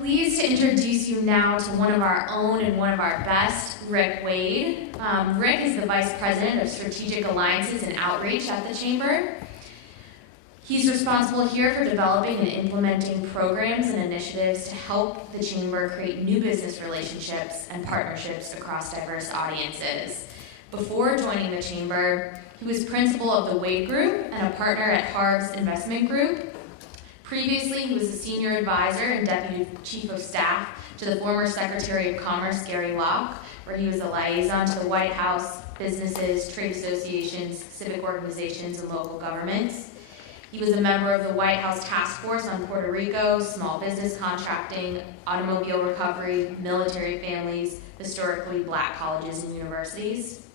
pleased to introduce you now to one of our own and one of our best, Rick Wade. Rick is the Vice President of Strategic Alliances and Outreach at the Chamber. He's responsible here for developing and implementing programs and initiatives to help the Chamber create new business relationships and partnerships across diverse audiences. Before joining the Chamber, he was principal of the Wade Group and a partner at Harv's Investment Group. Previously, he was a senior advisor and deputy chief of staff to the former Secretary of Commerce, Gary Locke, where he was a liaison to the White House, businesses, trade associations, civic organizations, and local governments. He was a member of the White House Task Force on Puerto Rico, small business contracting, automobile recovery, military families, historically black colleges and universities.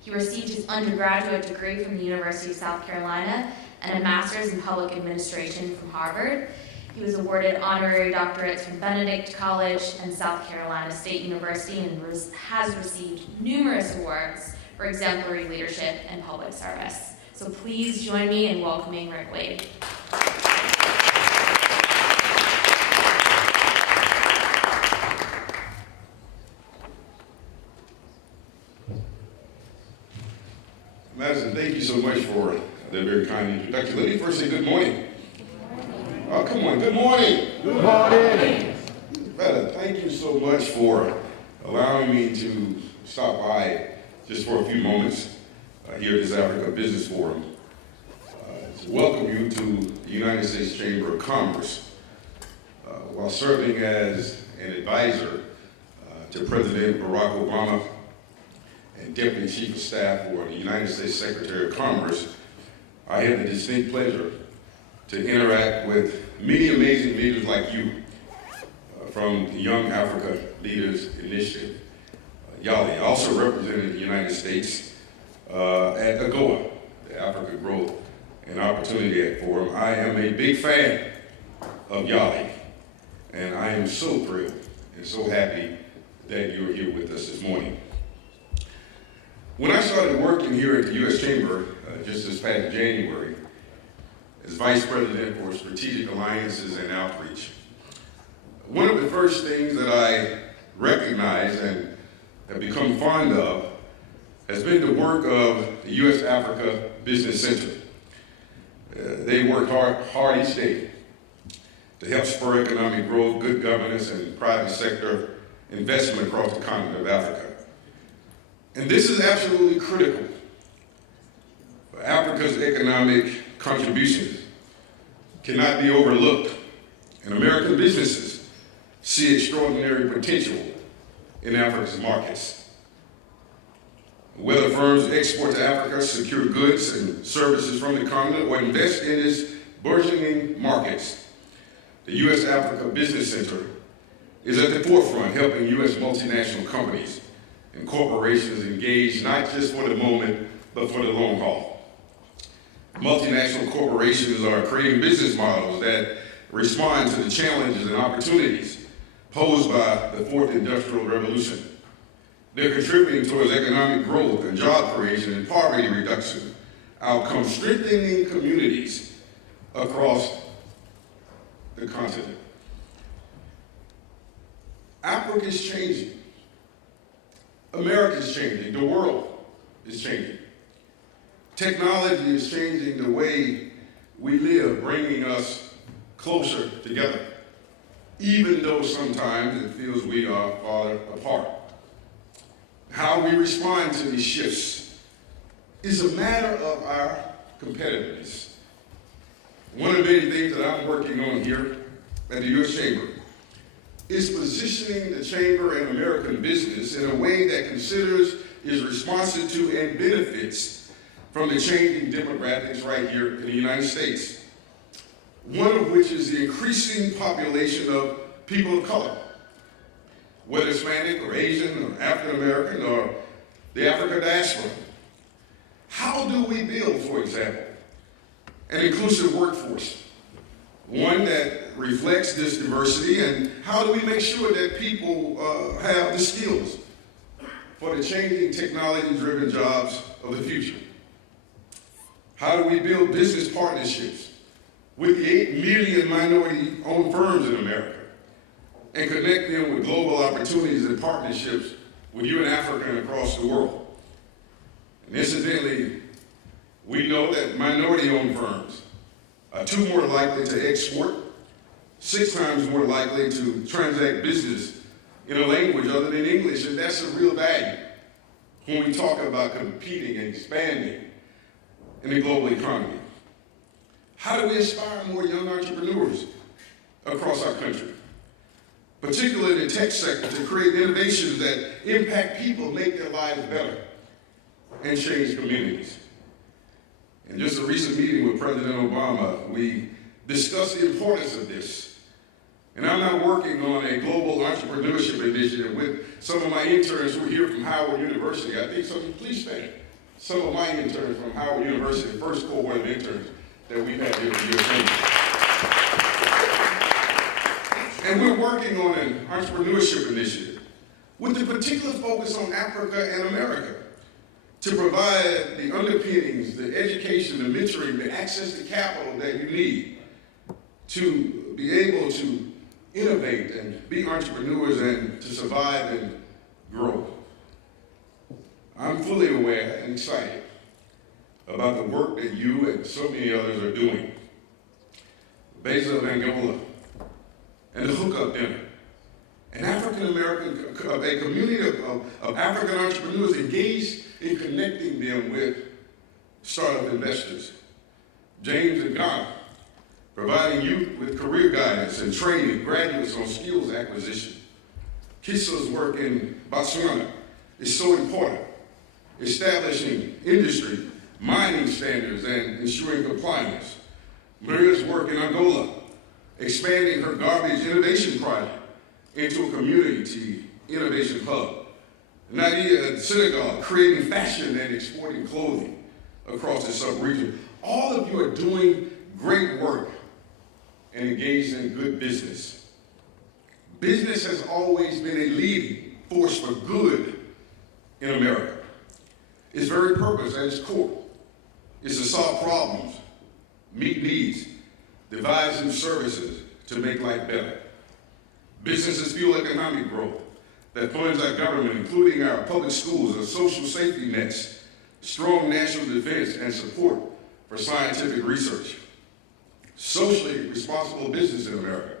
He received his undergraduate degree from the University of South Carolina and a master's in public administration from Harvard. He was awarded honorary doctorates from Benedict College and South Carolina State University and has received numerous awards for exemplary leadership and public service. So please join me in welcoming Rick Wade. Madison, thank you so much for that very kind introduction. Let me first say good morning. Oh, come on, good morning. Good morning. Better, thank you so much for allowing me to stop by just for a few moments here at this Africa Business Forum to welcome you to the United States Chamber of Commerce. While serving as an advisor to President Barack Obama and Deputy Chief of Staff for the United States Secretary of Commerce, I had the distinct pleasure to interact with many amazing leaders like you from the Young Africa Leaders Initiative. Yali also represented the United States at AGOA, the Africa Growth and Opportunity Act Forum. I am a big fan of Yali, and I am so thrilled and so happy that you're here with us this morning. When I started working here at the U.S. Chamber just this past January as Vice President for Strategic Alliances and Outreach, one of the first things that I recognized and have become fond of has been the work of the U.S. Africa Business Center. They work hard each day to help spur economic growth, good governance, and private sector investment across the continent of Africa. And this is absolutely critical for Africa's economic contributions cannot be overlooked, and American businesses see extraordinary potential in Africa's markets. Whether firms export to Africa, secure goods and services from the continent, or invest in its burgeoning markets, the U.S. Africa Business Center is at the forefront helping U.S. multinational companies and corporations engage not just for the moment, but for the long haul. Multinational corporations are creating business models that respond to the challenges and opportunities posed by the fourth industrial revolution. They're contributing towards economic growth and job creation and poverty reduction outcomes, strengthening communities across the continent. Africa is changing. America is changing. The world is changing. Technology is changing the way we live, bringing us closer together, even though sometimes it feels we are farther apart. How we respond to these shifts is a matter of our competitiveness. One of the many things that I'm working on here at the U.S. Chamber is positioning the Chamber and American business in a way that considers, is responsive to, and benefits from the changing demographics right here in the United States. One of which is the increasing population of people of color, whether Hispanic or Asian or African American or the African diaspora. How do we build, for example, an inclusive workforce? One that reflects this diversity, and how do we make sure that people have the skills for the changing technology-driven jobs of the future? How do we build business partnerships with the 8 million minority-owned firms in America and connect them with global opportunities and partnerships with you in Africa and across the world. And incidentally, we know that minority-owned firms are 2 more likely to export, 6 times more likely to transact business in a language other than English, and that's a real value when we talk about competing and expanding in the global economy. How do we inspire more young entrepreneurs across our country, particularly in the tech sector, to create innovations that impact people, make their lives better, and change communities? In just a recent meeting with President Obama, we discussed the importance of this. And I'm now working on a global entrepreneurship initiative with some of my interns who are here from Howard University. I think some, please stand. Some of my interns from Howard University, first cohort of interns that we've had here for years. And we're working on an entrepreneurship initiative with a particular focus on Africa and America to provide the underpinnings, the education, the mentoring, the access to capital that you need to be able to innovate and be entrepreneurs and to survive and grow. I'm fully aware and excited about the work that you and so many others are doing. Basil of Angola and the hookup dinner. An African-American, a community of African entrepreneurs engaged in connecting them with startup investors. James in Ghana, providing youth with career guidance and training graduates on skills acquisition. Kisa's work in Botswana is so important, establishing industry, mining standards, and ensuring compliance. Maria's work in Angola, expanding her garbage innovation project into a community innovation hub. Nadia in Senegal, creating fashion and exporting clothing across the sub-region. All of you are doing great work and engaged in good business. Business has always been a leading force for good in America. Its very purpose at its core is to solve problems, meet needs, devise new services to make life better. Businesses fuel economic growth that funds our government, including our public schools, our social safety nets, strong national defense, and support for scientific research. Socially responsible business in America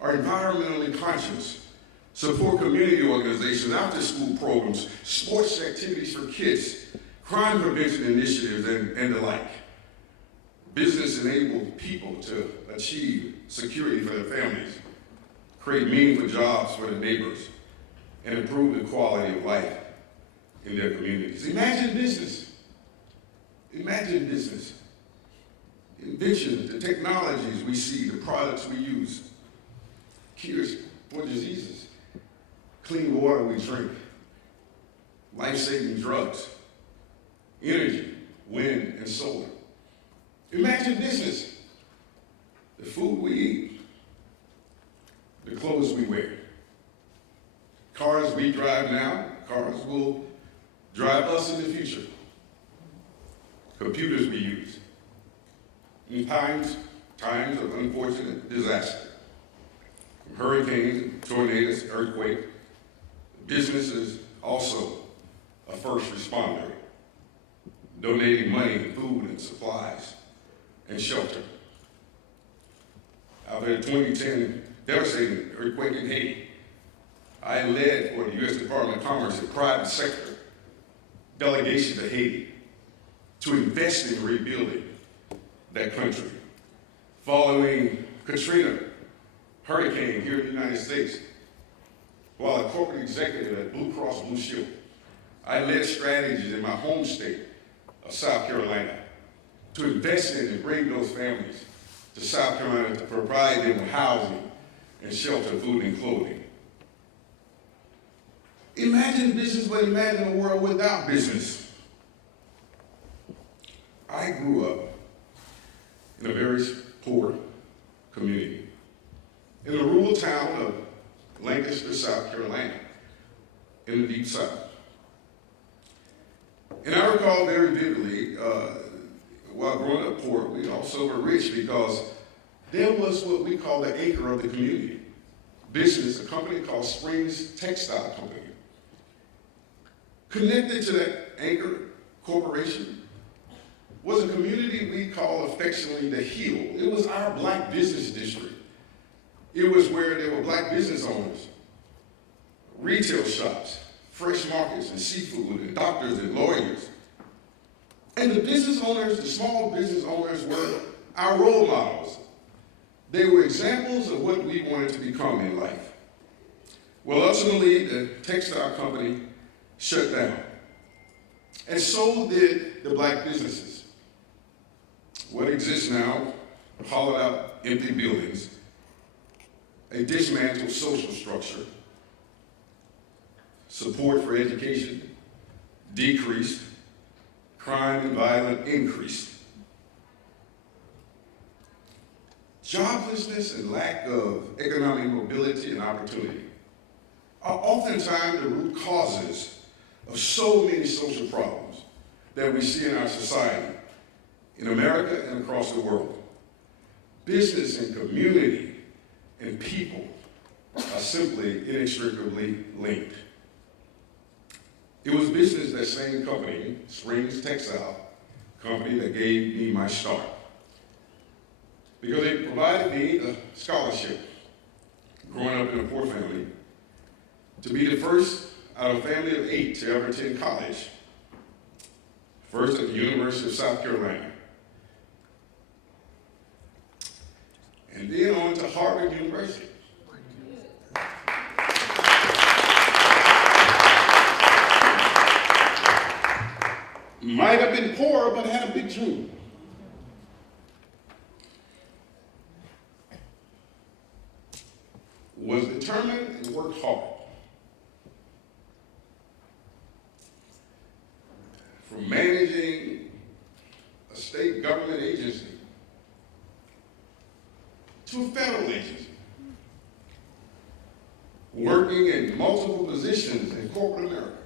are environmentally conscious, support community organizations, after-school programs, sports activities for kids, crime prevention initiatives, and the like. Business enables people to achieve security for their families, create meaningful jobs for their neighbors, and improve the quality of life in their communities. Imagine business. Imagine business. Inventions, the technologies we see, the products we use, cures for diseases, clean water we drink, life-saving drugs, energy, wind, and solar. Imagine business, the food we eat, the clothes we wear, cars we drive now, cars will drive us in the future, computers we use. In times of unfortunate disaster, from hurricanes, tornadoes, earthquakes, business is also a first responder, donating money, food, and supplies, and shelter. After the 2010 devastating earthquake in Haiti, I led for the U.S. Department of Commerce a private sector delegation to Haiti to invest in rebuilding that country. Following Katrina, hurricane here in the United States, while a corporate executive at Blue Cross Blue Shield, I led strategies in my home state of South Carolina to invest in and bring those families to South Carolina to provide them with housing and shelter, food, and clothing. Imagine business, but imagine a world without business. I grew up in a very poor community in the rural town of Lancaster, South Carolina, in the Deep South. And I recall very vividly, while growing up poor, we also were rich because there was what we call the anchor of the community, business, a company called Springs Textile Company. Connected to that anchor corporation was a community we call affectionately the Hill. It was our black business district. It was where there were black business owners, retail shops, fresh markets and seafood, and doctors and lawyers. And the business owners, the small business owners, were our role models. They were examples of what we wanted to become in life. Well, ultimately, the textile company shut down. And so did the black businesses. What exists now, hollowed out empty buildings, a dismantled social structure, support for education decreased, crime and violence increased. Joblessness and lack of economic mobility and opportunity are oftentimes the root causes of so many social problems that we see in our society, in America and across the world. Business and community and people are simply inextricably linked. It was business, that same company, Springs Textile Company, that gave me my start. Because it provided me a scholarship, growing up in a poor family, to be the first out of a family of 8 to ever attend college. First at the University of South Carolina. And then on to Harvard University. Might have been poor, but had a big dream. Was determined and worked hard. From managing a state government agency to a federal agency, working in multiple positions in corporate America,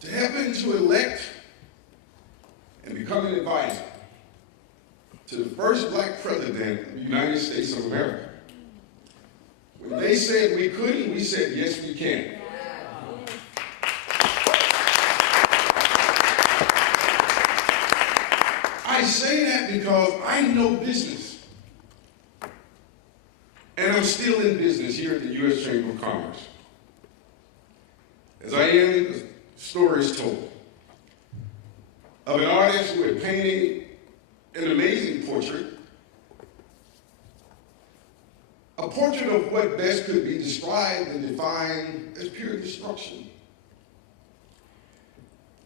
to happen to elect and become an advisor to the first black president of the United States of America. When they said we couldn't, we said, yes, we can. I say that because I know business. And I'm still in business here at the U.S. Chamber of Commerce. As I end, the story is told of an artist who had painted an amazing portrait, a portrait of what best could be described and defined as pure destruction.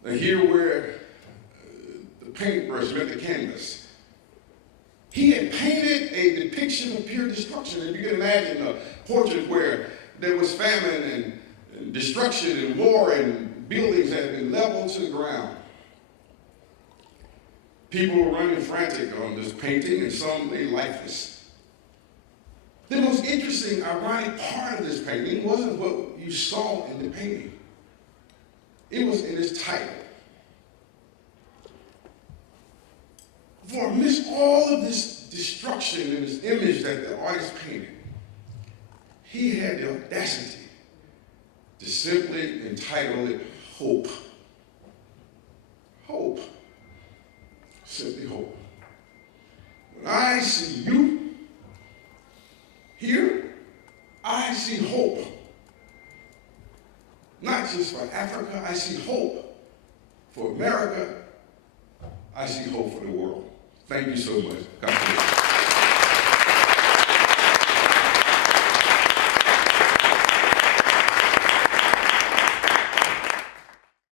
Now here where the paintbrush met the canvas, he had painted a depiction of pure destruction. And you can imagine a portrait where there was famine and destruction and war and buildings that had been leveled to the ground. People were running frantic on this painting, and some lay lifeless. The most interesting, ironic part of this painting wasn't what you saw in the painting. It was in its title. For amidst all of this destruction and this image that the artist painted, he had the audacity to simply entitle it Hope. Hope. Simply hope. When I see you here, I see hope. Not just for Africa, I see hope for America. I see hope for the world. Thank you so much. God bless you.